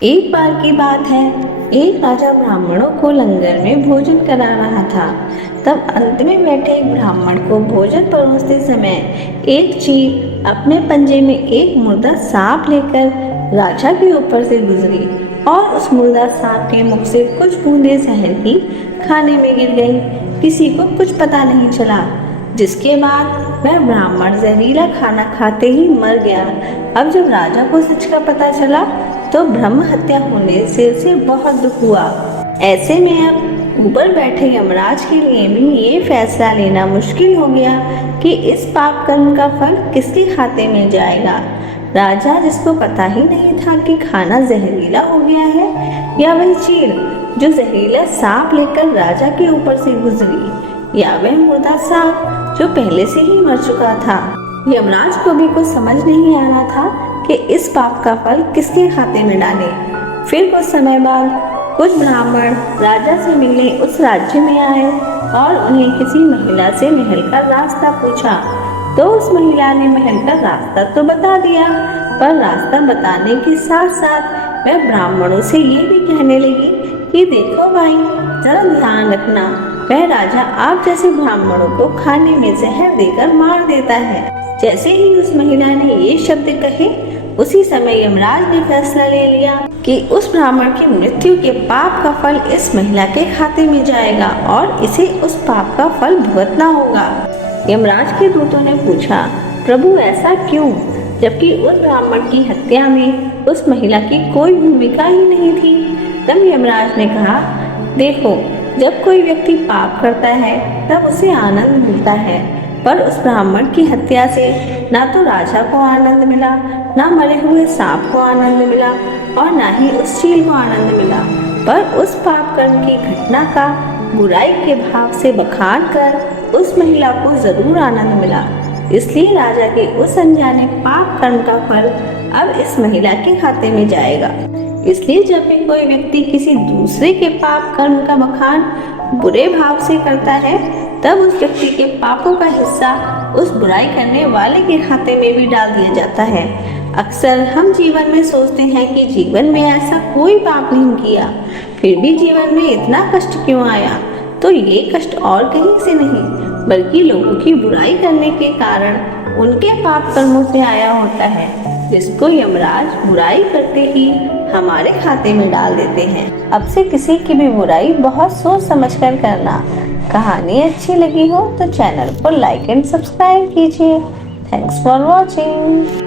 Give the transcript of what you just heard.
एक बार की बात है, एक राजा ब्राह्मणों को लंगर में भोजन करा रहा था। तब अंत में बैठे एक ब्राह्मण को भोजन परोसते समय एक चील अपने पंजे में एक मुर्दा सांप लेकर राजा के ऊपर से गुजरी और उस मुर्दा सांप के मुख से कुछ बूंदें जहर की खाने में गिर गई। किसी को कुछ पता नहीं चला, जिसके बाद वह ब्राह्मण जहरीला खाना खाते ही मर गया। अब जब राजा को सच का पता चला तो ब्रह्म हत्या होने से उसे बहुत दुख हुआ। ऐसे में अब ऊपर बैठे यमराज के लिए भी ये फैसला लेना मुश्किल हो गया कि इस पाप कर्म का फल किसके खाते में जाएगा। राजा, जिसको पता ही नहीं था कि खाना जहरीला हो गया है, या वह चील जो जहरीला सांप लेकर राजा के ऊपर से गुजरी, या वह मुर्दा सांप जो पहले से ही मर चुका था। यमराज को भी कुछ समझ नहीं आ रहा था कि इस पाप का फल किसके खाते में डाले। फिर कुछ समय बाद कुछ ब्राह्मण राजा से मिलने उस राज्य में आए और उन्हें किसी महिला से महल का रास्ता पूछा। तो उस महिला ने महल का रास्ता तो बता दिया, पर रास्ता बताने के साथ साथ वह ब्राह्मणों से ये भी कहने लगी कि देखो भाई, जरा ध्यान रखना, वह राजा आप जैसे ब्राह्मणों को खाने में जहर देकर मार देता है। जैसे ही उस महिला ने ये शब्द कहे, उसी समय यमराज ने फैसला ले लिया कि उस ब्राह्मण की मृत्यु के पाप का फल इस महिला के खाते में जाएगा और इसे उस पाप का फल भुगतना होगा। यमराज के दूतों ने पूछा, प्रभु ऐसा क्यों, जबकि उस ब्राह्मण की हत्या में उस महिला की कोई भूमिका ही नहीं थी। तब यमराज ने कहा, देखो, जब कोई व्यक्ति पाप करता है तब उसे आनंद मिलता है, पर उस ब्राह्मण की हत्या से ना तो राजा को आनंद मिला, ना मरे हुए सांप को आनंद मिला और ना ही उस चील को आनंद मिला, पर उस पाप कर्म की घटना का बुराई के भाव से बखान कर उस महिला को जरूर आनंद मिला। इसलिए राजा के उस अनजाने पाप कर्म का फल अब इस महिला के खाते में जाएगा। इसलिए जब भी कोई व्यक्ति किसी दूसरे के पाप कर्म का बखान बुरे भाव से करता है, तब उस व्यक्ति के पापों का हिस्सा उस बुराई करने वाले के खाते में भी डाल दिया जाता है। अक्सर हम जीवन में सोचते हैं कि जीवन में ऐसा कोई पाप नहीं किया, फिर भी जीवन में इतना कष्ट क्यों आया। तो ये कष्ट और कहीं से नहीं, बल्कि लोगों की बुराई करने के कारण उनके पाप कर्मों से आया होता है, जिसको यमराज बुराई करते ही हमारे खाते में डाल देते हैं। अब से किसी की भी बुराई बहुत सोच समझकर करना। कहानी अच्छी लगी हो तो चैनल को लाइक एंड सब्सक्राइब कीजिए। Thanks for watching.